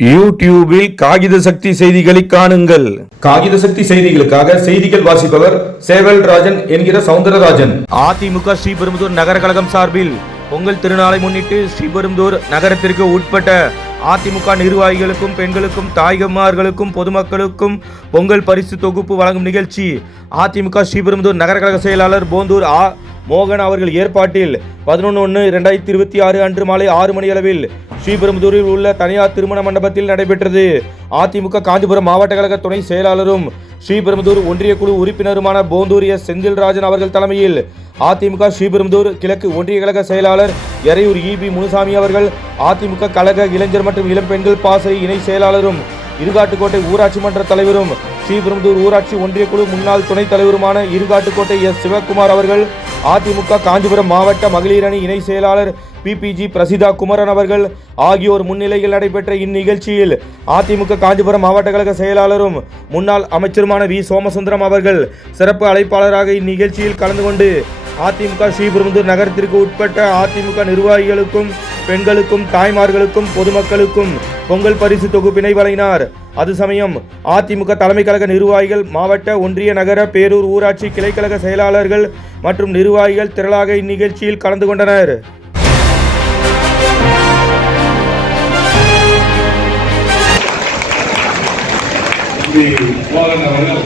யூடியூபில் காகித சக்தி செய்திகளை காணுங்கள். காகித சக்தி செய்திகளுக்காக செய்திகள் வாசிப்பவர் சேவல் ராஜன் என்கிற சவுந்தரராஜன். அதிமுக ஸ்ரீபெரும்புதூர் நகர கழகம் சார்பில் பொங்கல் திருநாளை முன்னிட்டு ஸ்ரீபெரும்புதூர் நகரத்திற்கு உட்பட்ட அதிமுக நிர்வாகிகளுக்கும் பெண்களுக்கும் தாய்மார்களுக்கும் பொதுமக்களுக்கும் பொங்கல் பரிசு தொகுப்பு வழங்கும் நிகழ்ச்சி அதிமுக ஸ்ரீபெரும்புதூர் நகர கழக செயலாளர் போந்தூர் மோகன் அவர்கள் ஏற்பாட்டில் 11/1/2026 அன்று மாலை 6 மணி அளவில் ஸ்ரீபெரும்புதூரில் உள்ள தனியார் திருமண மண்டபத்தில் நடைபெற்றது. அதிமுக காஞ்சிபுரம் மாவட்ட கழக துணை செயலாளரும் ஸ்ரீபெரும்புதூர் ஒன்றிய குழு உறுப்பினருமான போந்தூர் செந்தில்ராஜன் அவர்கள் தலைமையில் அதிமுக ஸ்ரீபெரும்புதூர் கிழக்கு ஒன்றிய கழக செயலாளர் எறையூர் இபி முனுசாமி அவர்கள், அதிமுக கழக இளைஞர் மற்றும் இளம் பெண்கள் பாசறை இணை செயலாளரும் இருகாட்டுக்கோட்டை ஊராட்சி மன்ற தலைவரும் ஸ்ரீபெரும்புதூர் ஊராட்சி ஒன்றிய குழு முன்னாள் துணைத் தலைவருமான இருகாட்டுக்கோட்டை சிவக்குமார் அவர்கள், அதிமுக காஞ்சிபுரம் மாவட்ட மகளிர் அணி இணை செயலாளர் PPG பிரசிதா குமரன் அவர்கள் ஆகியோர் முன்னிலையில் நடைபெற்ற இந்நிகழ்ச்சியில் அதிமுக காஞ்சிபுரம் மாவட்ட கழக செயலாளரும் முன்னாள் அமைச்சருமான வி சோமசுந்தரம் அவர்கள் சிறப்பு அழைப்பாளராக இந்நிகழ்ச்சியில் கலந்து கொண்டு அதிமுக ஸ்ரீபெரும்புதூர் நகரத்திற்கு உட்பட்ட அதிமுக நிர்வாகிகளுக்கும் பெண்களுக்கும் தாய்மார்களுக்கும் பொதுமக்களுக்கும் பொங்கல் பரிசு தொகுப்பினை வழங்கினார். அது சமயம் அதிமுக தலைமை கழக நிர்வாகிகள், மாவட்ட ஒன்றிய நகர பேரூர் ஊராட்சி கிளைக்கழக செயலாளர்கள் மற்றும் நிர்வாகிகள் திரளாக இந்நிகழ்ச்சியில் கலந்து கொண்டனர். மோகன் அவர்கள்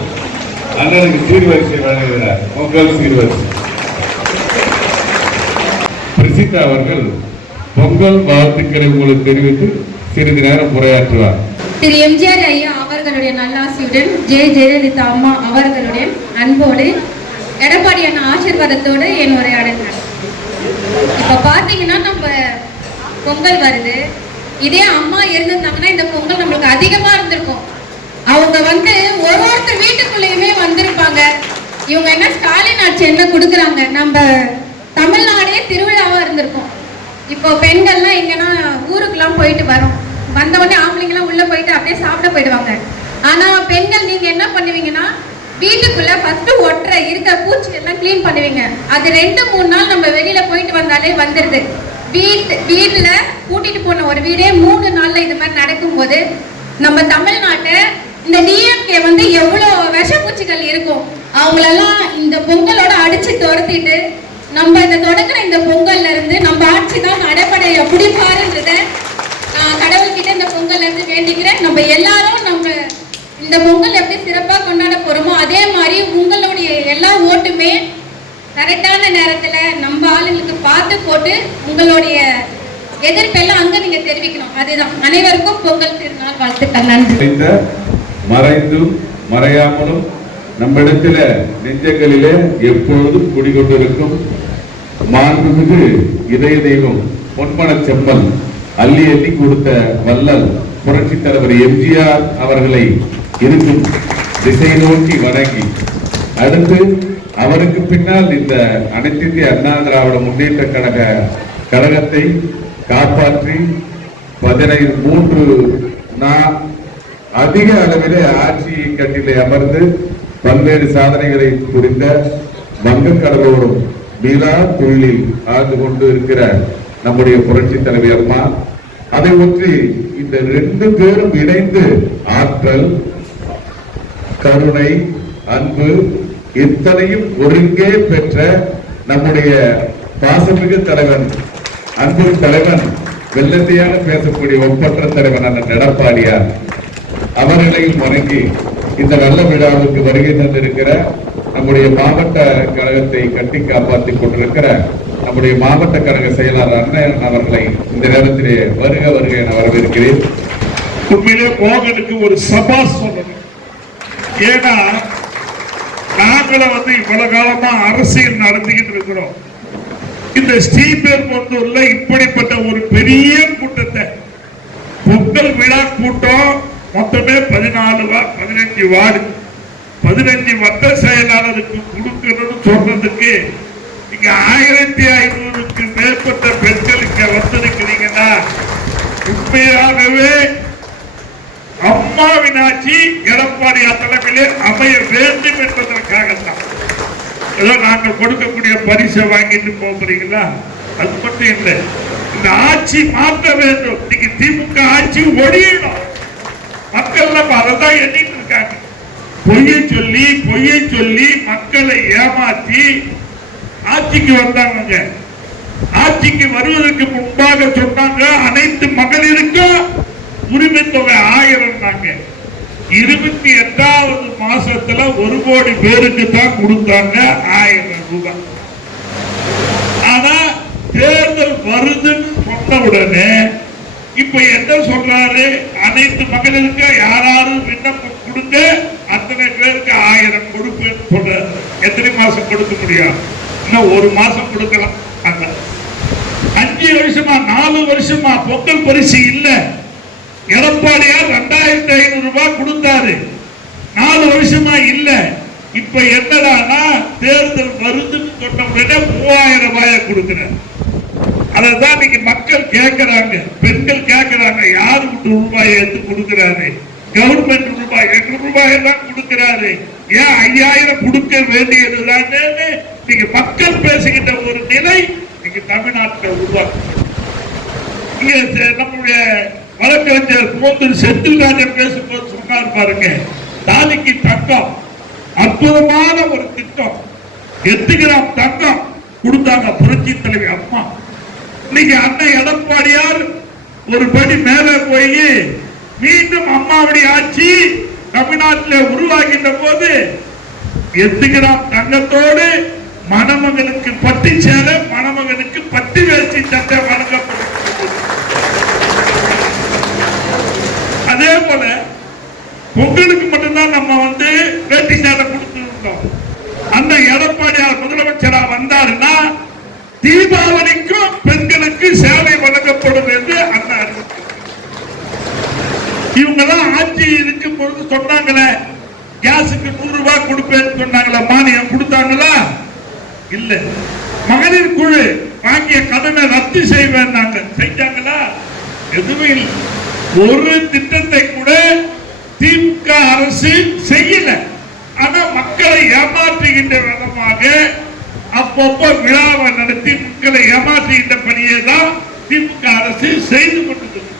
அண்ணனுக்கு சீர்வரிசை வழங்குகிறார். பொங்கல் சீர்வரிசை. பிரசித்தா அவர்கள் பொங்கல் வாழ்த்துக்களை உங்களுக்கு தெரிவித்து சிறிது நேரம் உரையாற்றுவார். திரு எம்ஜிஆர் ஐயா அவர்களுடைய நல்லாசியுடன் ஜெயலலிதா அம்மா அவர்களுடைய அன்போடு எடப்பாடி அண்ணா ஆசீர்வாதத்தோடு என் உரையாடுகிறார். இப்ப பாத்தீங்கன்னா நம்ம பொங்கல் வருது. இதே அம்மா இருந்திருந்தாங்கன்னா இந்த பொங்கல் நம்மளுக்கு அதிகமா இருந்திருக்கும். அவங்க ஒருத்தர் வீட்டுக்குள்ளேயுமே வந்திருப்பாங்க. இவங்க என்ன ஸ்டாலின் ஆட்சி என்ன கொடுக்குறாங்க, நம்ம தமிழ்நாடே திருவிழாவா இருந்திருக்கும். இப்போ பெண்கள்லாம் எங்கன்னா ஊருக்குலாம் போயிட்டு வரோம், வந்தவொடனே ஆம்பளைங்கெல்லாம் உள்ள போயிட்டு அப்படியே சாப்பிட போயிடுவாங்க. ஆனா பெண்கள் நீங்க என்ன பண்ணுவீங்கன்னா வீட்டுக்குள்ள ஃபர்ஸ்ட் ஒற்றை இருக்க பூச்சி எல்லாம் கிளீன் பண்ணுவீங்க. அது 2-3 நாள் நம்ம வெளியில போயிட்டு வந்தாலே வந்துடுது. வீட்டுல கூட்டிட்டு போன ஒரு வீடே 3 நாள்ல இது மாதிரி நடக்கும்போது நம்ம தமிழ்நாட்டை இந்த டிஎம்கே எவ்வளவு விஷப்பூச்சிகள் இருக்கும், அவங்களெல்லாம் இந்த பொங்கலோட அடிச்சு துரத்திட்டு நம்ம இந்த தொடக்கிற இந்த பொங்கல்ல இருந்து நம்ம ஆட்சி தான் அடைப்படைய பிடிப்பாருன்றத நான் கடவுள்கிட்ட இந்த பொங்கல்ல இருந்து வேண்டிக்கிறேன். நம்ம எல்லாரும் இந்த பொங்கல் எப்படி சிறப்பா கொண்டாட போறோமோ அதே மாதிரி உங்களுடைய எல்லா ஓட்டுமே கரெக்டான நேரத்துல நம்ம ஆளுங்களுக்கு பார்த்து போட்டு உங்களுடைய எதிர்ப்பெல்லாம் அங்க நீங்க தெரிவிக்கணும். அதுதான். அனைவருக்கும் பொங்கல் திருநாள் வாழ்த்துக்கள். நன்றி. மறைந்தும் மறையாமலும் நம்மிடத்தில நெஞ்சங்களிலே எப்பொழுதும் குடிகொண்டிருக்கும் மாண்புமிகு இதய தெய்வம் பொன்மன செம்மல் அள்ளி அள்ளி கொடுத்த வள்ளல் புரட்சி தலைவர் எம்ஜிஆர் அவர்களை இருக்கும் திசை நோக்கி வணங்கி, அடுத்து அவருக்கு பின்னால் இந்த அனைத்து இந்திய அண்ணா திராவிட முன்னேற்ற கழகத்தை காப்பாற்றி 13 அதிக அளவிலே ஆட்சி கட்டிலே அமர்ந்து பல்வேறு சாதனைகளை புரிந்த வங்கக்கடலோடும் மீளா தொழிலில் ஆழ்ந்து கொண்டு இருக்கிற நம்முடைய புரட்சி தலைவி அம்மா, அதை ஒற்றி இந்த 2 பேரும் இணைந்து ஆற்றல், கருணை, அன்பு இத்தனையும் ஒருங்கே பெற்ற நம்முடைய பாசமிகு தலைவன், அன்பு தலைவன், வெள்ளத்தையான பேசக்கூடிய ஒப்பற்ற தலைவன் அண்ணன் எடப்பாடியார் அவர்களையும் வணங்கி இந்த நல்ல விழாவுக்கு வருகை தந்திருக்கிற நம்முடைய மாவட்ட கழகத்தை கட்டி காப்பாற்றிக் கொண்டிருக்கிற நம்முடைய மாவட்ட கழக செயலாளர் அண்ணன் அவர்களை இந்த நேரத்திலே வருக வருக என வரவேற்கிறேன். உண்மையிலே மோகனுக்கு ஒரு சபாஸ் சொல்லணும். ஏன்னா நாங்களும் இவ்வளவு காலமா அரசியல் நடத்திக்கிட்டு இருக்கிறோம். இந்த ஸ்ரீபெரும்புதூர்ல இப்படிப்பட்ட ஒரு பெரிய கூட்டத்தை, பொங்கல் விழா கூட்டம் மொத்தமே 15 வார்டு 15 வட்ட செயலாளருக்கு கொடுக்கணும்னு சொல்றதுக்கு இங்க 1500க்கு மேற்பட்ட பெண்கள் இங்க வந்திருக்கிறீங்கன்னா உண்மையாகவே அம்மாவின் ஆட்சி எடப்பாடி தலைமையிலே அமைய வேண்டும் என்பதற்காகத்தான். ஏதோ நாங்கள் கொடுக்கக்கூடிய பரிசை வாங்கிட்டு போகிறீங்களா, அது மட்டும் இல்லை. இந்த ஆட்சி மாற்ற வேண்டும். இன்னைக்கு திமுக ஆட்சி ஒழியணும். மக்கள் நம்ம அதை தான் எண்ணிட்டு இருக்காங்க. பொய்யை சொல்லி மக்களை ஏமாற்றி ஆட்சிக்கு வந்தாங்க. ஆட்சிக்கு வருவதற்கு முன்பாக சொன்னாங்க அனைத்து மகளிருக்கும் உரிமை தொகை 1000. 28வது மாசத்துல 1 கோடி பேருக்கு தான் கொடுத்தாங்க 1000 ரூபாய். ஆனா தேர்தல் வருதுன்னு சொன்ன உடனே இப்ப என்ன சொல்றாரு, அனைத்து மகளிருக்கு யாராரும் விண்ணப்பம் கொடுங்க, அத்தனை பேருக்கு 1000 கொடுப்பேன்னு சொல்றாரு. எத்தனை மாசம் கொடுக்க முடியும்? இன்னும் 1 மாசம் கொடுக்கலாம். அந்த 5 வருஷமா 4 வருஷமா பொங்கல் பரிசு இல்ல. எடப்பாடியார் 2500 ரூபாய் கொடுத்தாரு, 4 வருஷமா இல்ல. இப்ப என்னடானா தேர்தல் வருதுன்னு சொன்ன உடனே 3000 ரூபாயை கொடுக்கிறார். அதான் இன்னைக்கு மக்கள் கேட்கிறாங்க, பெண்கள் கேட்கிறாங்க, யாரு ரூபாயை எடுத்து கொடுக்கிறாரு? கவர்மெண்ட் ரூபாய் 2 ரூபாயை தான் கொடுக்கிறாரு, ஏன் 5000 கொடுக்க வேண்டியதுதான் நீங்க மக்கள் பேசுகின்ற ஒரு நிலை நீங்க தமிழ்நாட்டில் உருவாக்க. நம்முடைய வழக்கறிஞர் போந்தூர் செந்தில்ராஜன் பேசும்போது சொன்னார் பாருங்க, தாலிக்கு தங்கம் அற்புதமான ஒரு திட்டம். 8 கிராம் தங்கம் கொடுத்தாங்க புரட்சி தலைவி அம்மா. இன்னைக்கு அண்ணன் எடப்பாடியார் ஒரு படி மேல போய் மீண்டும் அம்மாவுடைய ஆட்சி தமிழ்நாட்டில் உருவாகின்ற போது 8 கிராம் தங்கத்தோடு மணமகனுக்கு பட்டு சேலை, மணமகனுக்கு பட்டு வேஷ்டி சட்டை வழங்கப்படும். அதே போல பொங்கலுக்கு மட்டும்தான் நம்ம வேட்டி சேலை கொடுத்துருந்தோம். அந்த எடப்பாடியார் முதலமைச்சரா வந்தாருன்னா தீபாவளிக்கும் பெண்களுக்கு சேலை வழங்கப்படும் என்று அண்ணா அறிவித்தார். இவங்கெல்லாம் ஆட்சி இருக்கும் பொழுது சொன்னாங்களே, கேஸுக்கு 100 ரூபாய் கொடுப்பேன்னு சொன்னாங்களா, மானியம் கொடுத்தாங்களா? இல்ல. மகளிர் குழு வாங்கிய கடனை ரத்து செய்வேன் செஞ்சாங்களா? எதுவுமே இல்லை. ஒரு திட்டத்தை கூட திமுக அரசு செய்யல. ஆனா மக்களை ஏமாற்றுகின்ற விதமாக அப்பப்போ விழாவை நடத்தி மக்களை ஏமாற்றுகின்ற பணியை தான் திமுக அரசு செய்து கொண்டிருக்கிறது.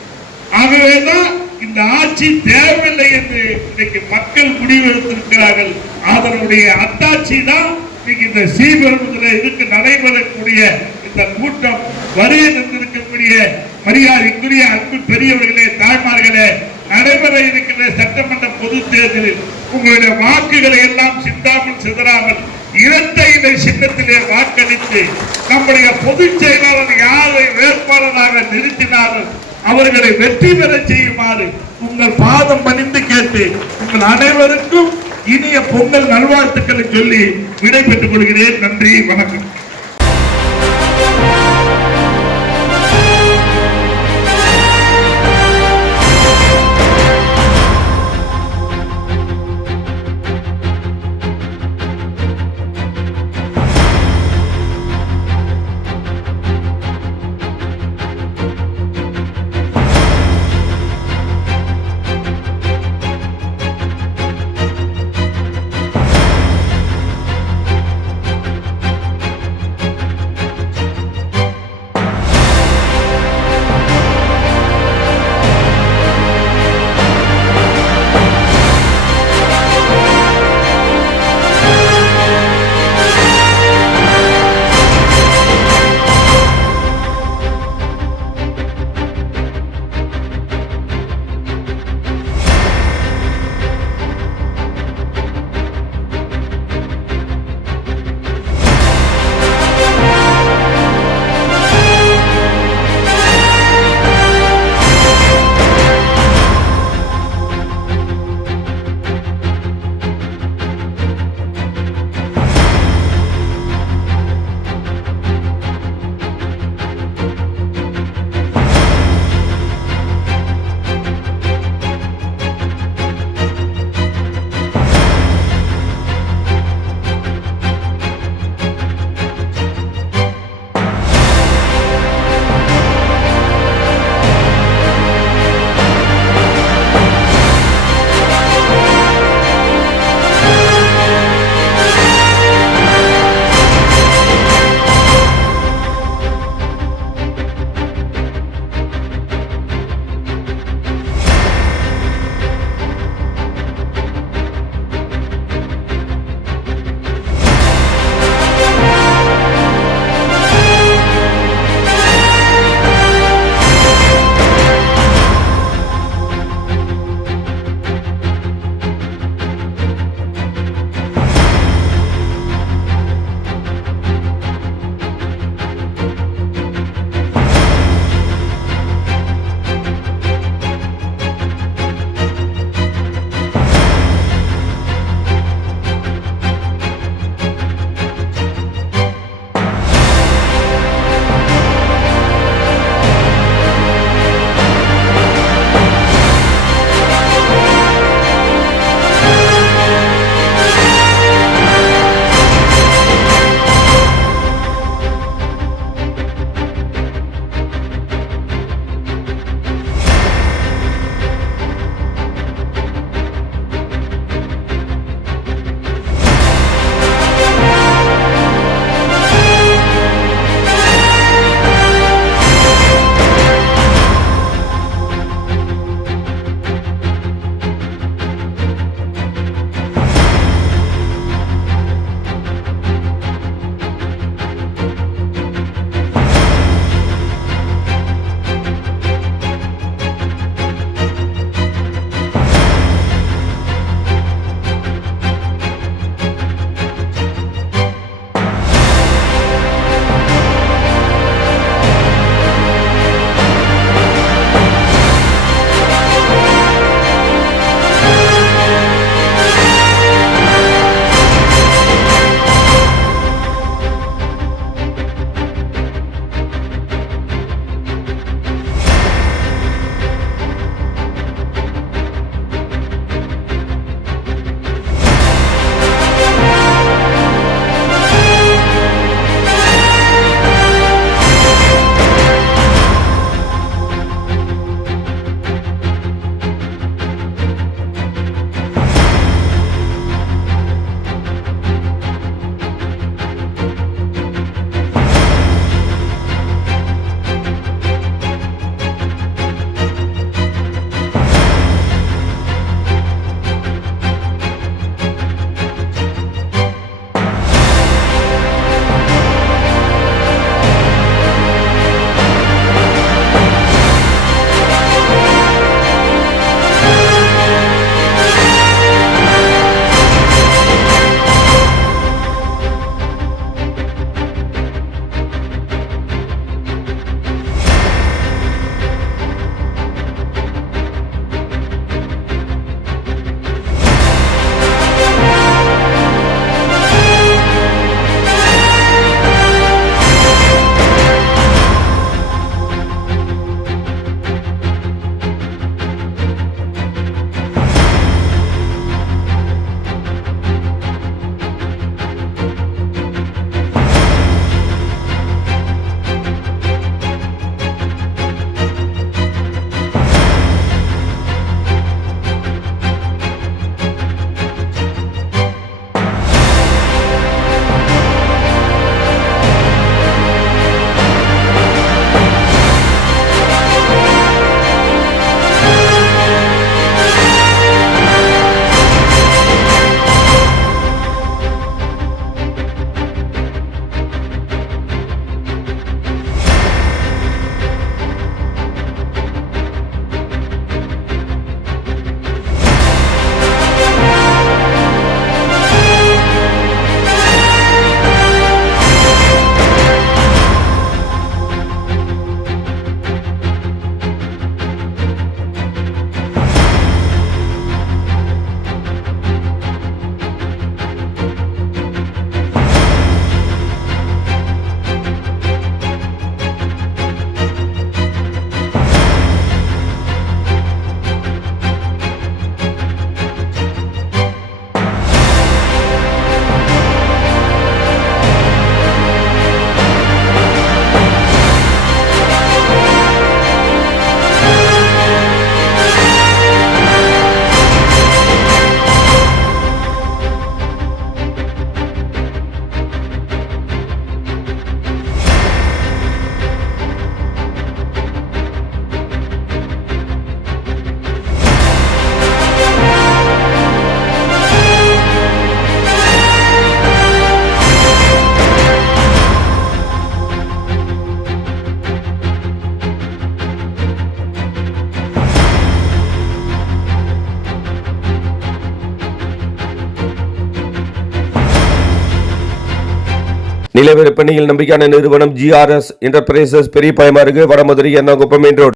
ஆகவேதான் இந்த ஆட்சி தேவையில்லை என்று இன்னைக்கு மக்கள் முடிவெடுத்திருக்கிறார்கள். அதனுடைய அத்தாட்சி தான் இன்னைக்கு இந்த ஸ்ரீபெரும்புதூரில் இருக்கு நடைபெறக்கூடிய இந்த கூட்டம். வருகை தந்திருக்கக்கூடிய மரியாதைக்குரிய அன்பு பெரியவர்களே, தாய்மார்களே, நடைபெற இருக்கின்ற சட்டமன்ற பொது தேர்தலில் உங்களுடைய வாக்குகளை எல்லாம் சிந்தாமல் சிதறாமல் இரட்டை இலை சின்னத்திலே வாக்களித்து நம்முடைய பொதுச் செயலாளர் யாரை வேட்பாளராக நிறுத்தினார்கள் அவர்களை வெற்றி பெற செய்யுமாறு உங்கள் பாதம் பணிந்து கேட்டு உங்கள் அனைவருக்கும் இனிய பொங்கல் நல்வாழ்த்துக்களை சொல்லி விடைபெற்றுக் கொள்கிறேன். நன்றி, வணக்கம். நில விற்பனையில் நம்பிக்கையான நிறுவனம் GRS என்டர்பிரைசஸ், பெரிய பாயமாறு, வடமதுரை, எர்ணாகுப்பம் மெயின் ரோடு.